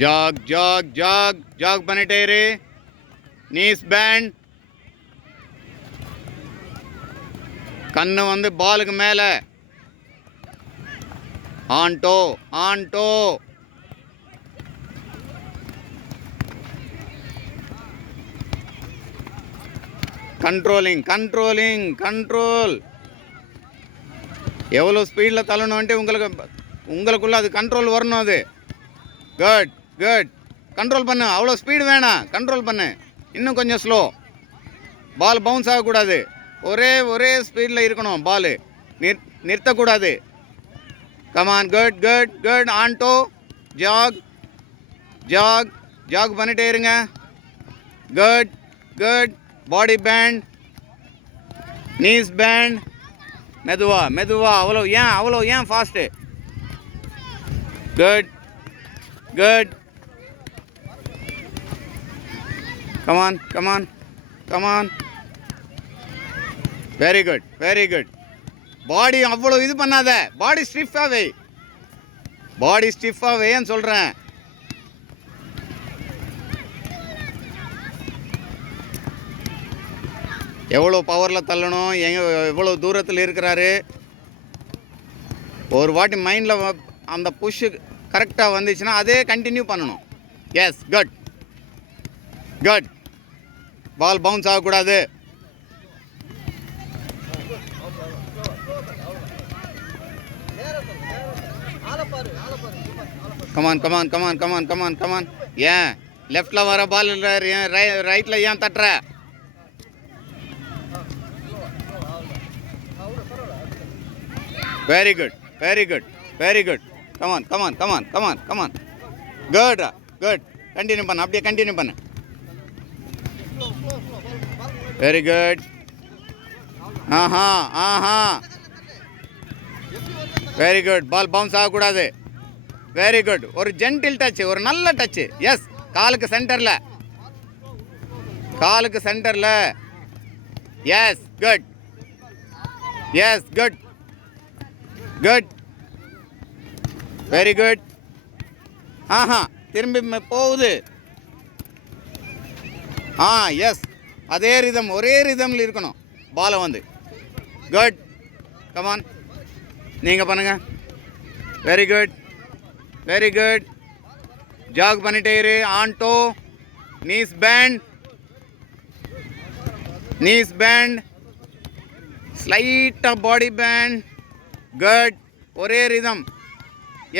Jack jog jog jog பண்ணிட்டே இரு. Knees bend. கண்ணு வந்து பாலுக்கு மேலே. ஆன்டோ ஆன்டோ. Controlling controlling control. எவ்வளோ ஸ்பீடில் தள்ளணும்ன்ட்டு உங்களுக்குள்ள அது கண்ட்ரோல் வரணும். அது குட் குட். கண்ட்ரோல் பண்ணு. அவ்வளோ ஸ்பீடு வேணாம், கண்ட்ரோல் பண்ணு. இன்னும் கொஞ்சம் ஸ்லோ. பால் பவுன்ஸ் ஆகக்கூடாது. ஒரே ஸ்பீடில் இருக்கணும். பால் நிறுத்தக்கூடாது. Come on. Good good good. Anto jog jog jog பண்ணிட்டே இருங்க. Good good. Body bend, knees bend. மெதுவா மெதுவா. அவ்வளோ ஏன் fast? Good good. Come on come on come on. Very good very good. Body அவ்வளோ இது பண்ணாத. பாடி ஸ்டிஃபாகவே. பாடி ஸ்டிஃபாகவேன்னு சொல்கிறேன். எவ்வளோ பவரில் தள்ளணும், எவ்வளோ தூரத்தில் இருக்கிறாரு. ஒரு வாட்டி மைண்டில் அந்த புஷ்ஷு கரெக்டாக வந்துச்சுன்னா அதே கண்டினியூ பண்ணணும். Yes good good. Ball bounce ஆகக்கூடாது. Come on come on come on come on come on come on. ஏன் லெஃப்டில் வர பால் ரைட்டில் ஏன் தட்டுற? Very good very good very good. Come on come on come on come on come on. Good good. Continue பண்ணு. அப்படியே கண்டினியூ பண்ணு. Very good. ஆஹா ஆஹா. Very good. பால் பவுன்ஸ் ஆகக்கூடாது. Very good. ஒரு ஜென்டில் டச், ஒரு நல்ல டச். எஸ். காலுக்கு சென்டரில். காலுக்கு சென்டரில். Yes good. Yes good good. Very good. ஆஹா. திரும்பி போகுது. எஸ். அதே ரிதம், ஒரே ரிதமில் இருக்கணும் பாலை வந்து. குட். கமான். நீங்கள் பண்ணுங்க. Very good very good. Jog பண்ணிட்டே இரு. Anto. Knees bend knees bend. ஸ்லைட்டாக பாடி பேண்ட். குட். ஒரே ரிதம்.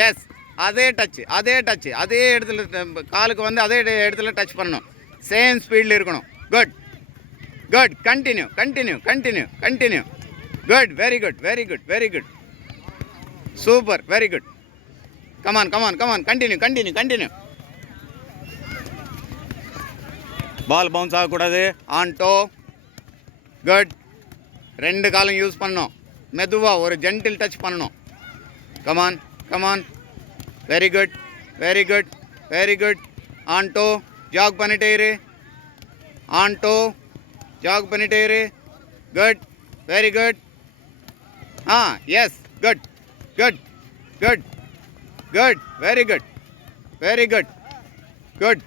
எஸ். அதே டச்சு அதே டச்சு அதே இடத்துல காலுக்கு வந்து அதே இடத்துல டச் பண்ணணும். சேம் ஸ்பீடில் இருக்கணும். Good good. Continue continue continue continue. Good. Very good very good very good. Super. Very good. Come on come on come on. Continue continue continue. Ball bounce ஆகக்கூடாது. ஆன்டோ. குட். ரெண்டு காலும் யூஸ் பண்ணணும். மெதுவாக ஒரு ஜென்டில் டச் பண்ணணும். Come on come on. Very good very good very good. Anto jog பண்ணிட்டே இரு. Anto jog பண்ணிட்டே இரு. Good very good. Yes good good good good. Very good very good good.